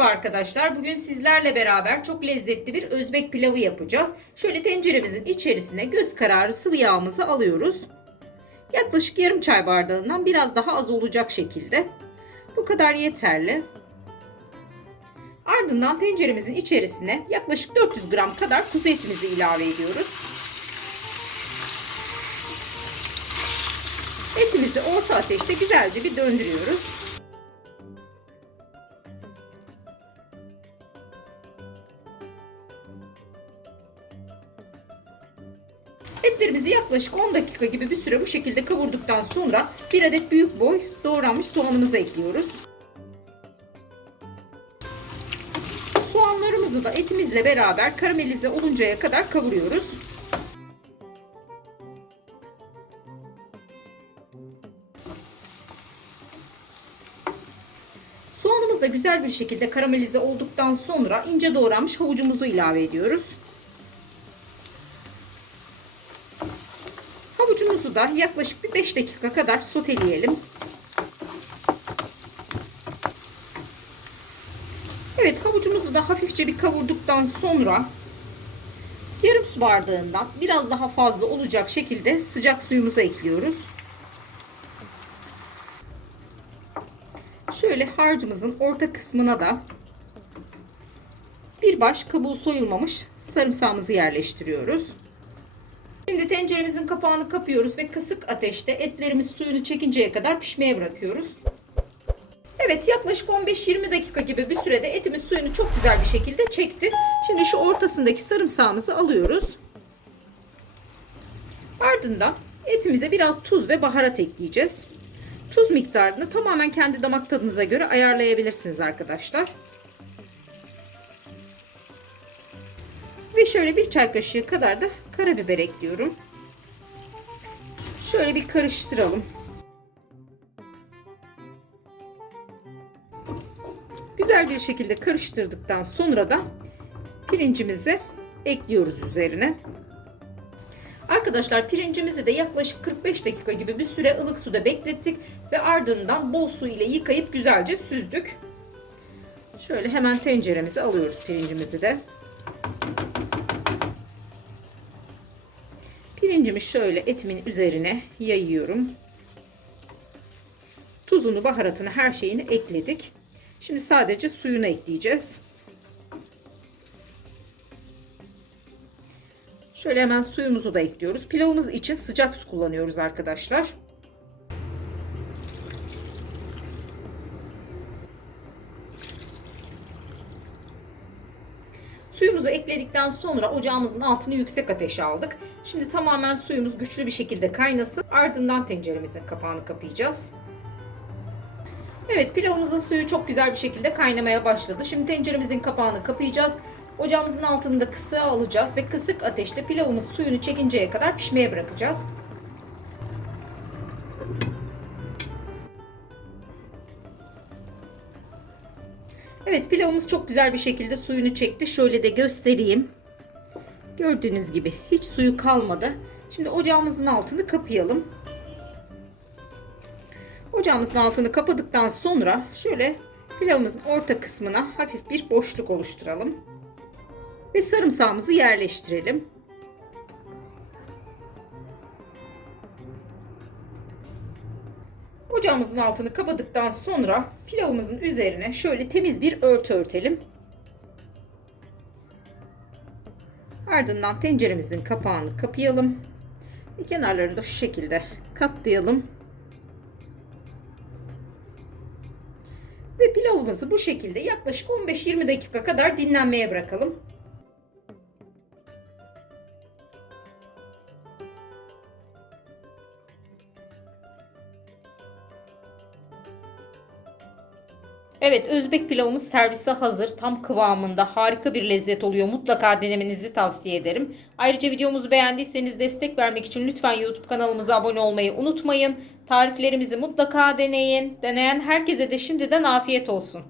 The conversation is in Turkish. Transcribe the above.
Merhaba arkadaşlar. Bugün sizlerle beraber çok lezzetli bir Özbek pilavı yapacağız. Şöyle tenceremizin içerisine göz kararı sıvı yağımızı alıyoruz. Yaklaşık yarım çay bardağından biraz daha az olacak şekilde. Bu kadar yeterli. Ardından tenceremizin içerisine yaklaşık 400 gram kadar kuzu etimizi ilave ediyoruz. Etimizi orta ateşte güzelce bir döndürüyoruz. Etlerimizi yaklaşık 10 dakika gibi bir süre bu şekilde kavurduktan sonra bir adet büyük boy doğranmış soğanımızı ekliyoruz. Soğanlarımızı da etimizle beraber karamelize oluncaya kadar kavuruyoruz. Soğanımız da güzel bir şekilde karamelize olduktan sonra ince doğranmış havucumuzu ilave ediyoruz. Havucumuzu da yaklaşık bir 5 dakika kadar soteleyelim. Evet, havucumuzu da hafifçe bir kavurduktan sonra yarım su bardağından biraz daha fazla olacak şekilde sıcak suyumuzu ekliyoruz. Şöyle harcımızın orta kısmına da bir baş kabuğu soyulmamış sarımsağımızı yerleştiriyoruz. Şimdi tenceremizin kapağını kapıyoruz ve kısık ateşte etlerimiz suyunu çekinceye kadar pişmeye bırakıyoruz. Evet, yaklaşık 15-20 dakika gibi bir sürede etimiz suyunu çok güzel bir şekilde çekti. Şimdi şu ortasındaki sarımsağımızı alıyoruz. Ardından etimize biraz tuz ve baharat ekleyeceğiz. Tuz miktarını tamamen kendi damak tadınıza göre ayarlayabilirsiniz arkadaşlar. Ve şöyle bir çay kaşığı kadar da karabiber ekliyorum. Şöyle bir karıştıralım. Güzel bir şekilde karıştırdıktan sonra da pirincimizi ekliyoruz üzerine. Arkadaşlar, pirincimizi de yaklaşık 45 dakika gibi bir süre ılık suda beklettik ve ardından bol su ile yıkayıp güzelce süzdük. Şöyle hemen tenceremize alıyoruz pirincimizi de. Pirincimi şöyle etimin üzerine yayıyorum. Tuzunu, baharatını, her şeyini ekledik. Şimdi sadece suyunu ekleyeceğiz. Şöyle hemen suyumuzu da ekliyoruz. Pilavımız için sıcak su kullanıyoruz arkadaşlar. Suyumuzu ekledikten sonra ocağımızın altını yüksek ateşe aldık. Şimdi tamamen suyumuz güçlü bir şekilde kaynasın. Ardından tenceremizin kapağını kapayacağız. Evet, pilavımızın suyu çok güzel bir şekilde kaynamaya başladı. Şimdi tenceremizin kapağını kapayacağız. Ocağımızın altını da kısığa alacağız ve kısık ateşte pilavımız suyunu çekinceye kadar pişmeye bırakacağız. Evet, pilavımız çok güzel bir şekilde suyunu çekti. Şöyle de göstereyim. Gördüğünüz gibi hiç suyu kalmadı. Şimdi ocağımızın altını kapayalım. Ocağımızın altını kapadıktan sonra şöyle pilavımızın orta kısmına hafif bir boşluk oluşturalım. Ve sarımsağımızı yerleştirelim. Ocağımızın altını kapadıktan sonra pilavımızın üzerine şöyle temiz bir örtü örtelim. Ardından tenceremizin kapağını kapayalım. Ve kenarlarını da şu şekilde katlayalım. Ve pilavımızı bu şekilde yaklaşık 15-20 dakika kadar dinlenmeye bırakalım. Evet, Özbek pilavımız servise hazır. Tam kıvamında, harika bir lezzet oluyor. Mutlaka denemenizi tavsiye ederim. Ayrıca videomuzu beğendiyseniz destek vermek için lütfen YouTube kanalımıza abone olmayı unutmayın. Tariflerimizi mutlaka deneyin. Deneyen herkese de şimdiden afiyet olsun.